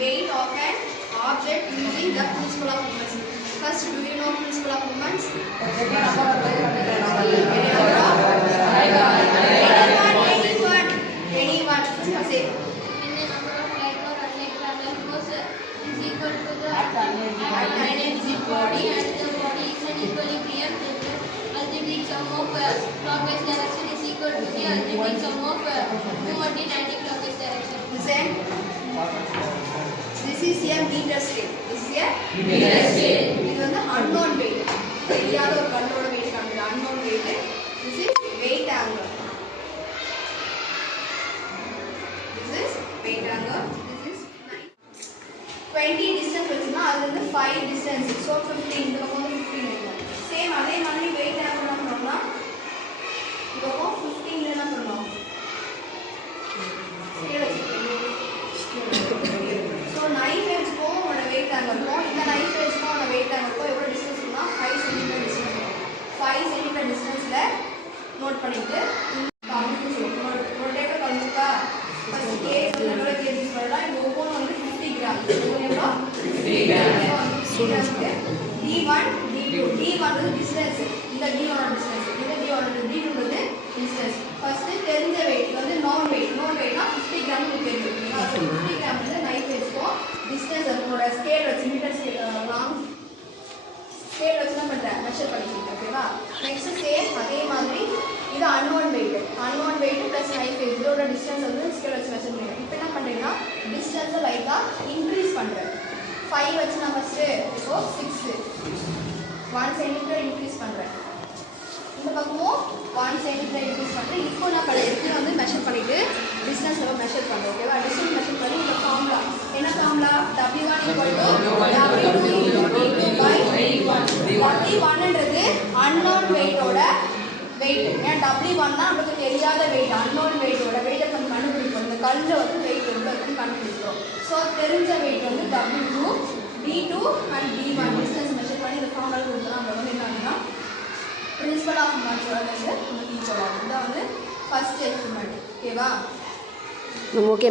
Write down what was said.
Weight of an object using the principle of moments. First, do you know principle of moments? Anyone. Say. In the number of light or unlike travel force is equal to the energy body, and the body is an equilibrium. The algebraic sum of clockwise direction is equal to the algebraic sum of movement in anti-clockwise direction. Listen. This is a meter scale. This is a meter scale. This is the unknown weight. தெரியாத ஒரு கல்லோட weight காமிக்குது. Unknown weight. This is weight angle. This is weight angle. This is 20 distance வச்சுனா அதுல இருந்து 5 distance. So 15 இந்த பக்கம் வந்து 15 இருக்கும். சேம் அதே மாதிரி weight angle என்ன பண்ணோம்னா இந்த பக்கம் 15 ல என்ன பண்ணோம்? ஸ்கேல் வச்சுக்கணும். So knife edge को உங்களோட weight angle को இந்த knife edge को உங்களோட weight angle को எவ்வளவு distance இருக்குன்னா 5 cm distance. 5 cm distanceல நோட் பண்ணிட்டு கால்குலேட் சொல்லுங்க. ஒரு டேட்டா கால்குலேட்டா ஃபர்ஸ்ட் கேஸ் எவ்வளவு கேஜிஸ் வரலாம். இது ஒவ்வொரு வந்து 50 கிராம். இது எவ்வளவு 50 கிராம். D1 D2 D1 வந்து டிஸ்டன்ஸ். இந்த D ஓட டிஸ்டன்ஸ். இந்த D ஓட D2 வந்து டிஸ்டன்ஸ். ஃபர்ஸ்ட் தெரிஞ்ச weight இது வந்து known weight. known weightனா 50 கிராம் உங்களுக்கு தெரியும். ஓகேவா? 50 கிராம் வந்து knife edge को டிஸ்டன்ஸ் அதோட ஸ்கேல் வச்சு மீட்டர் ஸ்கேல் லாங் ஸ்கேல் வச்சு என்ன பண்ற மெஷர் பண்ணிக்கிட்டு. ஓகேவா? நெக்ஸ்ட் சேம் அதே மாதிரி இது unknown weight. unknown weight plus knife edge இதோட டிஸ்டன்ஸ் வந்து ஸ்கேல் வச்சு மெஷர் பண்ணிக்கலாம். இப்போ என்ன பண்றீங்கன்னா டிஸ்டன்ஸ் லைட்டா இன்க்ரீஸ் பண்றேன். 5 வச்சு நான் ஃபர்ஸ்ட் இப்போ 6 1 cm இன்க்ரீஸ் பண்றேன். இந்த பக்கமும் 1 cm இன்க்ரீஸ் பண்றேன். இப்போ நான் எடுத்து வந்து மெஷர் பண்ணிட்டு டிஸ்டன்ஸ் லெவல் மெஷர் பண்றேன். ஓகேவா? டிஸ்டன்ஸ் மெஷர் பண்ணி இந்த ஃபார்முலா என்ன formula W1 W2 × D2 W1ன்றது unknown weight ஓட weight. ஏன் W1 னா நமக்கு தெரியாத weight. unknown weight ஓட weight நம்ம கண்டுபிடிப்போம். இந்த கல்ல வந்து weight எவ்வளவு இருக்குன்னு கண்டுபிடிப்போம். சோ தெரிஞ்ச weight வந்து W2 D2 and D1 distance measure பண்ணி இந்த ஃபார்முலா கொடுத்தா நம்ம வந்து என்ன ஆகும்னா principle of moments வந்து நமக்கு ஈக்குவல் ஆகும். இதான் வந்து ஃபர்ஸ்ட் எக்ஸ்பெரிமெண்ட். ஓகேவா? ஓகே.